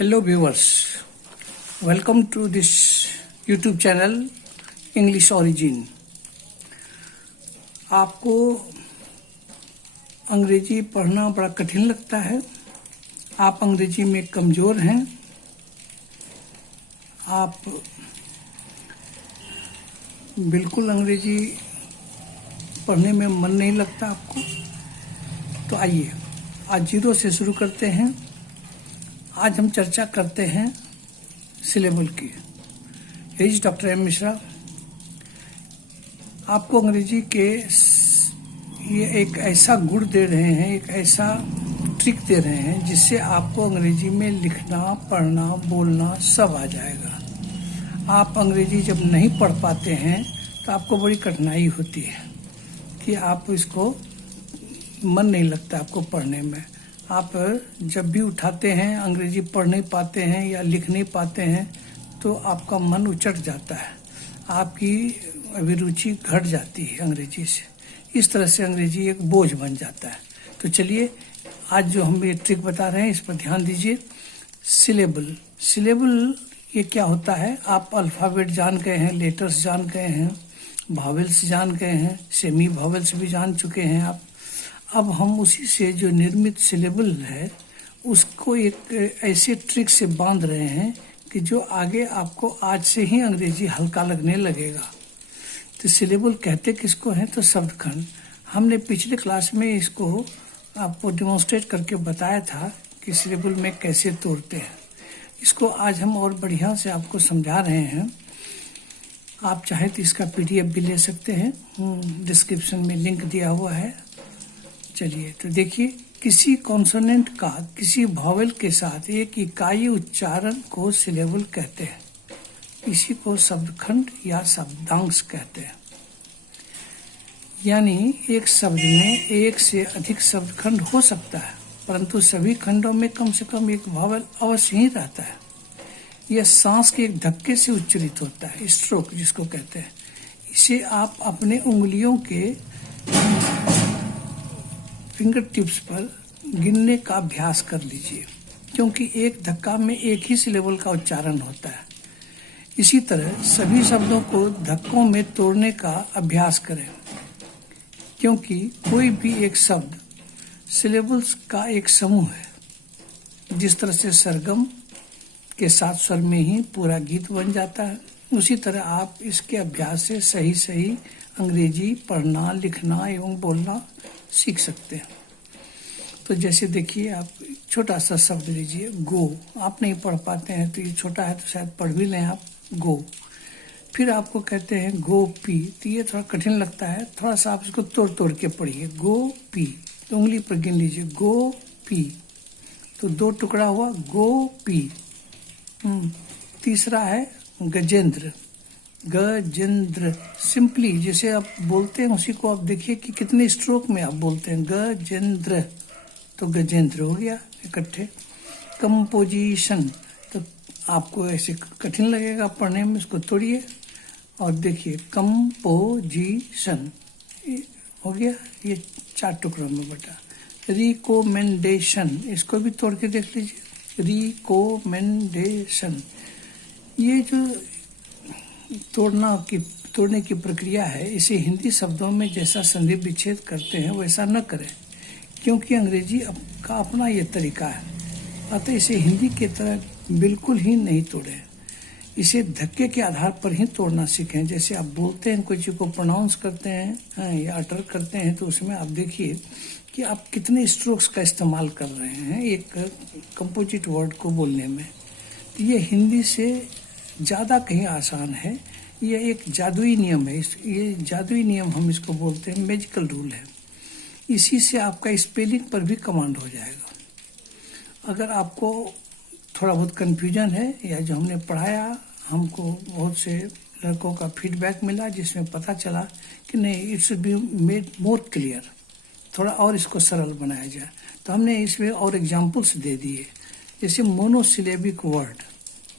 Hello viewers, welcome to this YouTube channel English Origin। आपको अंग्रेजी पढ़ना बड़ा कठिन लगता है, आप अंग्रेजी में कमज़ोर हैं, आप बिल्कुल अंग्रेजी पढ़ने में मन नहीं लगता आपको, तो आइए आज जीरो से शुरू करते हैं। आज हम चर्चा करते हैं सिलेबल की। एज डॉक्टर एम मिश्रा आपको अंग्रेजी के ये एक ऐसा गुण दे रहे हैं, एक ऐसा ट्रिक दे रहे हैं जिससे आपको अंग्रेजी में लिखना, पढ़ना, बोलना सब आ जाएगा। आप अंग्रेजी जब नहीं पढ़ पाते हैं तो आपको बड़ी कठिनाई होती है कि आप इसको मन नहीं लगता आपको पढ़ने में। आप जब भी उठाते हैं अंग्रेजी पढ़ नहीं पाते हैं या लिख नहीं पाते हैं तो आपका मन उचट जाता है, आपकी अभिरुचि घट जाती है अंग्रेजी से। इस तरह से अंग्रेजी एक बोझ बन जाता है। तो चलिए आज जो हम ये ट्रिक बता रहे हैं इस पर ध्यान दीजिए। सिलेबल ये क्या होता है? आप अल्फ़ाबेट जान गए हैं, लेटर्स जान गए हैं, भावेल्स जान गए हैं, सेमी भावेल्स भी जान चुके हैं आप। अब हम उसी से जो निर्मित सिलेबल है उसको एक ऐसे ट्रिक से बांध रहे हैं कि जो आगे आपको आज से ही अंग्रेजी हल्का लगने लगेगा। तो सिलेबल कहते किसको हैं? तो शब्दखंड। हमने पिछले क्लास में इसको आपको डिमॉन्स्ट्रेट करके बताया था कि सिलेबल में कैसे तोड़ते हैं। इसको आज हम और बढ़िया से आपको समझा रहे हैं। आप चाहे तो इसका PDF भी ले सकते हैं, डिस्क्रिप्शन में लिंक दिया हुआ है। चलिए तो देखिए, किसी कॉन्सोनेंट का किसी वॉवेल के साथ एक इकाई उच्चारण को सिलेबल कहते हैं। इसी को शब्दखंड या शब्दांश कहते हैं। यानी एक शब्द में एक से अधिक शब्दखंड हो सकता है, परंतु सभी खंडों में कम से कम एक वॉवेल अवश्य ही रहता है। यह सांस के एक धक्के से उच्चारित होता है, स्ट्रोक जिसको कहते हैं। इसे आप अपने उंगलियों के फिंगर टिप्स पर गिनने का अभ्यास कर लीजिए, क्योंकि एक धक्का में एक ही सिलेबल का उच्चारण होता है। इसी तरह सभी शब्दों को धक्कों में तोड़ने का अभ्यास करें, क्योंकि कोई भी एक शब्द सिलेबल्स का एक समूह है। जिस तरह से सरगम के साथ स्वर में ही पूरा गीत बन जाता है, उसी तरह आप इसके अभ्यास से सही अंग्रेजी पढ़ना, लिखना एवं बोलना सीख सकते हैं। तो जैसे देखिए, आप छोटा सा शब्द लीजिए, गो। आप नहीं पढ़ पाते हैं तो ये छोटा है तो शायद पढ़ भी लें आप, गो। फिर आपको कहते हैं गोपी, तो ये थोड़ा कठिन लगता है, थोड़ा सा आप इसको तोड़ के पढ़िए। गोपी तो उंगली पर गिन लीजिए, गोपी तो 2 टुकड़ा हुआ, गोपी। तीसरा है गजेंद्र। गजेंद्र सिंपली जैसे आप बोलते हैं उसी को आप देखिए कि कितने स्ट्रोक में आप बोलते हैं। गजेंद्र तो गजेंद्र हो गया इकट्ठे। कंपोजिशन तो आपको ऐसे कठिन लगेगा पढ़ने में, इसको तोड़िए और देखिए, कंपोजिशन हो गया, ये 4 टुकड़ों में बटा। रिकोमेंडेशन, इसको भी तोड़ के देख लीजिए, रिकोमेंडेशन। ये जो तोड़ने की प्रक्रिया है, इसे हिंदी शब्दों में जैसा संधि विच्छेद करते हैं वैसा न करें, क्योंकि अंग्रेजी का अपना ये तरीका है। अतः इसे हिंदी की तरह बिल्कुल ही नहीं तोड़ें। इसे धक्के के आधार पर ही तोड़ना सीखें। जैसे आप बोलते हैं, कोई चीज़ को प्रोनाउंस करते हैं या अटर करते हैं, तो उसमें आप देखिए कि आप कितने स्ट्रोक्स का इस्तेमाल कर रहे हैं एक कंपोजिट वर्ड को बोलने में। तो ये हिंदी से ज़्यादा कहीं आसान है। ये एक जादुई नियम है। ये जादुई नियम हम इसको बोलते हैं, मैजिकल रूल है। इसी से आपका स्पेलिंग पर भी कमांड हो जाएगा। अगर आपको थोड़ा बहुत कन्फ्यूजन है या जो हमने पढ़ाया हमको बहुत से लड़कों का फीडबैक मिला, जिसमें पता चला कि नहीं, it should be made more clear, थोड़ा और इसको सरल बनाया जाए। तो हमने इसमें और एग्जाम्पल्स दे दिए, जैसे मोनोसिलेबिक वर्ड।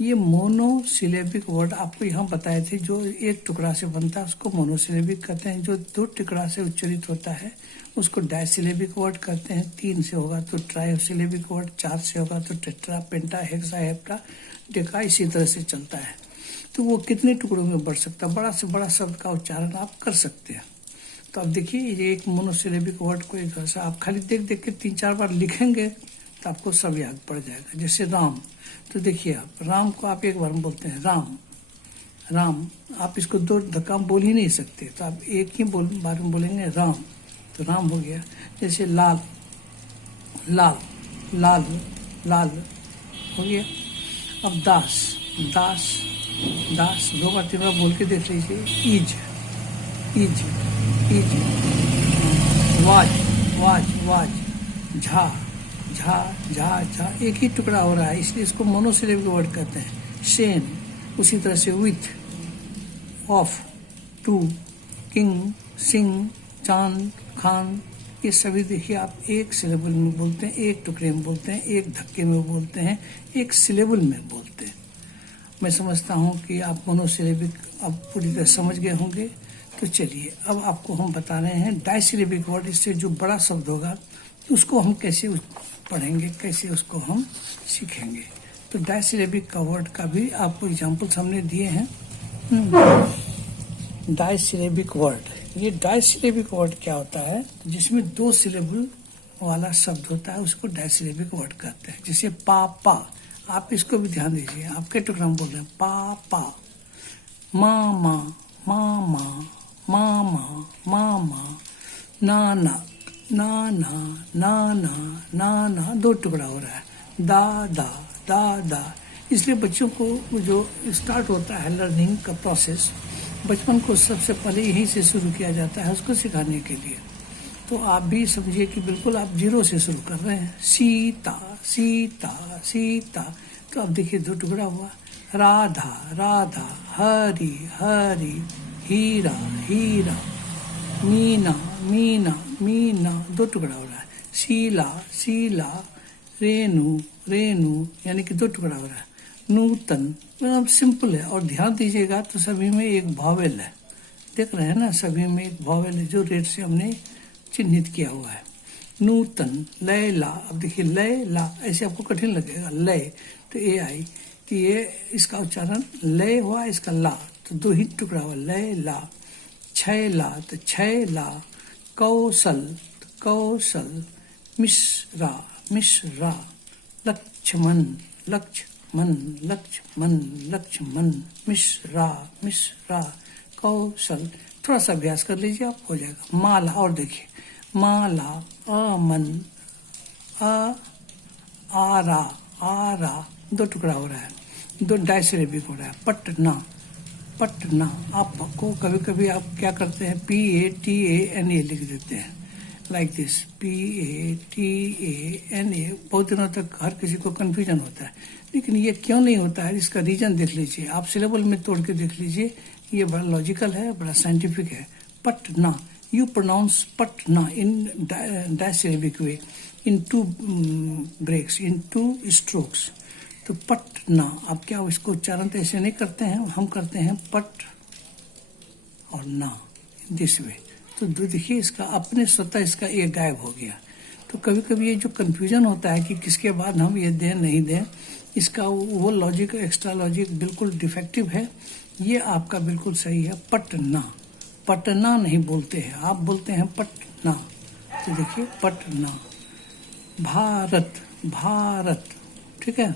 ये मोनोसिलेबिक वर्ड आपको यहाँ बताए थे, जो एक टुकड़ा से बनता है उसको मोनोसिलेबिक कहते हैं, जो 2 टुकड़ा से उच्चारित होता है उसको डायसिलेबिक वर्ड कहते हैं, 3 से होगा तो ट्राइसिलेबिक वर्ड, 4 से होगा तो टेट्रा, पेंटा, हेक्सा, हेप्टा, डेका, इसी तरह से चलता है। तो वो कितने टुकड़ों में बढ़ सकता है, बड़ा से बड़ा शब्द का उच्चारण आप कर सकते हैं। तो अब देखिए, ये एक मोनोसिलेबिक वर्ड को एक ऐसा आप खाली देख देख के 3-4 बार लिखेंगे तो आपको सब याद पड़ जाएगा। जैसे राम, तो देखिए आप राम को आप एक बार में बोलते हैं राम, राम, आप इसको 2 धक्का बोल ही नहीं सकते, तो आप एक ही बार में बोलेंगे राम, तो राम हो गया। जैसे लाल, लाल, लाल, लाल हो गया। अब दास, दास, दास 2 बार 3 बार बोल के देख लीजिए। ईज, ईज, ईज, वाज, वाज, वाज, झा, झा, झा, झा, एक ही टुकड़ा हो रहा है, इसलिए इसको मोनोसिलेबिक वर्ड कहते हैं। शेन, उसी तरह से with, of, to, king, Singh, चांद, खान, ये सभी देखिए आप एक सिलेबल में बोलते हैं, एक टुकड़े में बोलते हैं, एक धक्के में बोलते हैं, एक सिलेबल में बोलते हैं। मैं समझता हूँ कि आप मोनोसिलेबिक अब पूरी तरह समझ गए होंगे। तो चलिए अब आपको हम बता रहे हैं डायसिलेबिक वर्ड, इससे जो बड़ा शब्द होगा उसको हम कैसे पढ़ेंगे, कैसे उसको हम सीखेंगे। तो डायसिलेबिक का वर्ड का भी आपको एग्जाम्पल्स हमने दिए हैं। डायसिलेबिक वर्ड, ये डायसिलेबिक वर्ड क्या होता है, जिसमें 2 सिलेबल वाला शब्द होता है उसको डायसिलेबिक वर्ड कहते हैं। जैसे पापा, आप इसको भी ध्यान दीजिए, आपके टुकड़ा में बोल रहे हैं पापा, मामा, मामा, मामा, मामा, नाना, नाना, नाना, नाना, 2 टुकड़ा हो रहा है। दादा, दादा, इसलिए बच्चों को जो स्टार्ट होता है लर्निंग का प्रोसेस, बचपन को सबसे पहले यहीं से शुरू किया जाता है उसको सिखाने के लिए। तो आप भी समझिए कि बिल्कुल आप 0 से शुरू कर रहे हैं। सीता, सीता, सीता, तो अब देखिए 2 टुकड़ा हुआ। राधा, राधा, हरी, हरी, हीरा, हीरा, मीना, मीना, मीना, 2 टुकड़ा हो रहा है। शीला, शीला, रेणु, रेणु, यानी कि 2 टुकड़ा हो रहा है। नूतन, मतलब सिंपल है। और ध्यान दीजिएगा तो सभी में एक भावेल है, देख रहे हैं ना, सभी में एक भावेल है जो रेड से हमने चिन्हित किया हुआ है। नूतन, लैला, अब देखिए लैला, ऐसे आपको कठिन लगेगा, लय, तो ए आई कि ये इसका उच्चारण लय हुआ, इसका ला, तो 2 ही टुकड़ा हुआ, लय ला। छैला, तो छैला। कौशल, तो कौशल। मिश्रा, मिश्रा। लक्ष्मण, लक्ष्मण, लक्ष्मण, लक्ष्मण। मिश्रा, मिश्रा। कौशल, थोड़ा सा अभ्यास कर लीजिए, आप हो जाएगा। माला, और देखिए माला, अमन, आरा, आरा, 2 टुकड़ा हो रहा है, 2 डायसिलेबिक हो रहा है। पटना, पटना, आपको कभी कभी आप क्या करते हैं, PATANA लिख देते हैं, लाइक दिस, PATANA। बहुत दिनों तक हर किसी को कंफ्यूजन होता है, लेकिन ये क्यों नहीं होता है, इसका रीजन देख लीजिए, आप सिलेबल में तोड़ के देख लीजिए, ये बड़ा लॉजिकल है, बड़ा साइंटिफिक है। Patna, you pronounce Patna in disyllabic way, in 2 breaks, in 2 strokes. तो पटना, आप क्या इसको उच्चारण तो ऐसे नहीं करते हैं, हम करते हैं पट और ना, दिस वे। तो देखिए इसका अपने स्वतः इसका ये गायब हो गया। तो कभी कभी ये जो कंफ्यूजन होता है कि किसके बाद हम ये दें नहीं दें, इसका वो लॉजिक, एक्स्ट्रा लॉजिक बिल्कुल डिफेक्टिव है। ये आपका बिल्कुल सही है, पटना, पटना नहीं बोलते हैं, आप बोलते हैं पटना। तो देखिए पटना। भारत, भारत, ठीक है।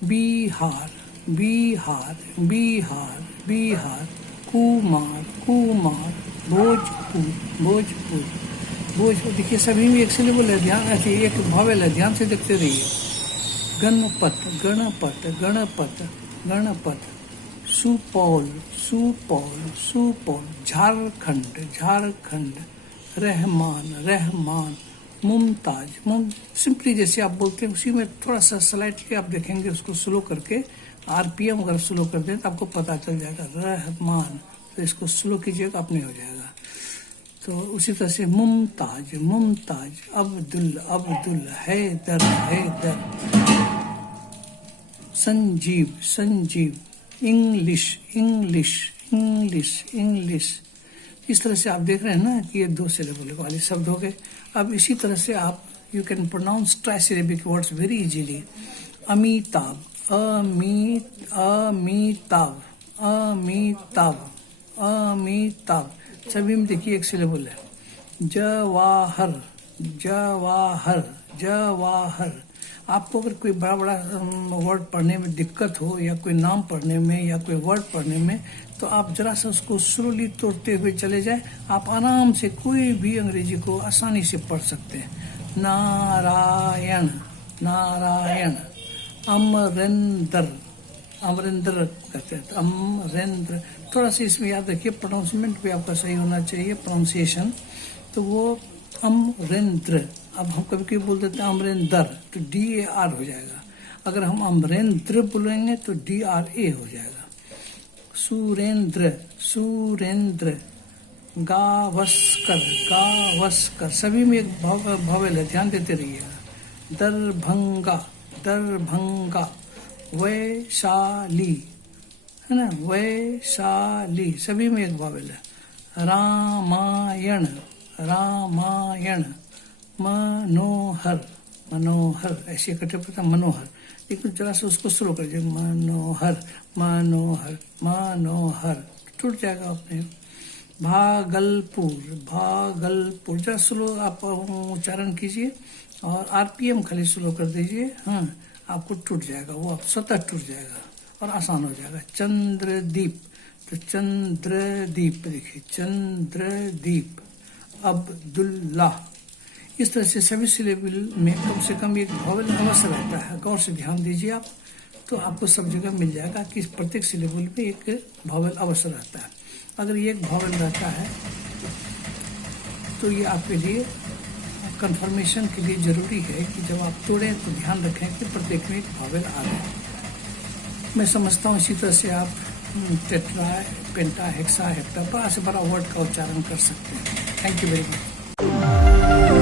बिहार, बिहार, बिहार, बिहार। कुमार, कुमार। भोजपुर, भोजपुर, भोजपुर, देखिए सभी में एक सिलेबल है, ध्यान रखिए, एक भावेल है, ध्यान से देखते रहिए। गणपत, गणपत, गणपत, गणपत। सुपौल, सुपौल, सुपौल। झारखंड, झारखंड। रहमान, रहमान। मुमताज, सिंपली जैसे आप बोलते हैं उसी में थोड़ा सा स्लाइटली आप देखेंगे, उसको स्लो करके आरपीएम अगर स्लो कर दें तो आपको पता चल जाएगा रहमान, तो इसको स्लो कीजिएगा, अपने हो जाएगा। तो उसी तरह से Mumtaz Mumtaz, Abdul Abdul, Haider Haider, Sanjeev Sanjeev, English English English English. इस तरह से आप देख रहे हैं ना कि ये 2 सिलेबल वाले शब्द हो गए। अब इसी तरह से आप you can pronounce trisyllabic words very easily. Amitabh, Amitabh Amitabh Amitabh, सभी में देखिए एक सिलेबल है। जवाहर जवाहर जवाहर। आपको अगर कोई बड़ा बड़ा वर्ड पढ़ने में दिक्कत हो, या कोई नाम पढ़ने में, या कोई वर्ड पढ़ने में, तो आप जरा सा उसको स्लोली तोड़ते हुए चले जाए, आप आराम से कोई भी अंग्रेजी को आसानी से पढ़ सकते हैं। नारायण नारायण, अमरेंद्र अमरेंद्र कहते हैं, अमरेंद्र। थोड़ा सा इसमें याद रखिए, प्रोनाउंसमेंट भी आपका सही होना चाहिए, प्रोनाउंसिएशन। तो वो अमरेंद्र, अब हम कभी कभी बोल देते हैं अमरेंद्र, तो DAR हो जाएगा। अगर हम अमरेंद्र बोलेंगे तो DRA हो जाएगा। सुरेंद्र सुरेंद्र, गावस्कर गावस्कर, सभी में एक भावेल है, ध्यान देते रहिएगा। दरभंगा दरभंगा, वैशाली है ना, वैशाली, सभी में एक भावेल है। रामायण रामायण, मनोहर मनोहर, ऐसे इकट्ठे पड़ता मनोहर, लेकिन जरा सा उसको स्लो कर दीजिए, मनोहर मनोहर मनोहर, टूट जाएगा अपने। भागलपुर भागलपुर, जरा स्लो आप उच्चारण कीजिए और आरपीएम खाली स्लो कर दीजिए, हाँ, आपको टूट जाएगा, वो आप स्वतः टूट जाएगा और आसान हो जाएगा। चंद्रदीप, तो चंद्रदीप देखिए, चंद्रदीप। अब्दुल्ला, इस तरह से सभी सिलेबल में कम से कम एक भावेल अवश्य रहता है। गौर से ध्यान दीजिए आप, तो आपको सब जगह मिल जाएगा कि प्रत्येक सिलेबल में एक भावेल अवश्य रहता है। अगर ये एक भावेल रहता है तो ये आपके लिए कंफर्मेशन के लिए जरूरी है कि जब आप तोड़ें तो ध्यान रखें कि प्रत्येक में एक भावेल आ रहा है। मैं समझता हूँ इसी तरह से आप टेट्रा, पेंटा, हेक्सा, हेप्टा, बड़ा से बड़ा वर्ड का उच्चारण कर सकते हैं। Thank you very much.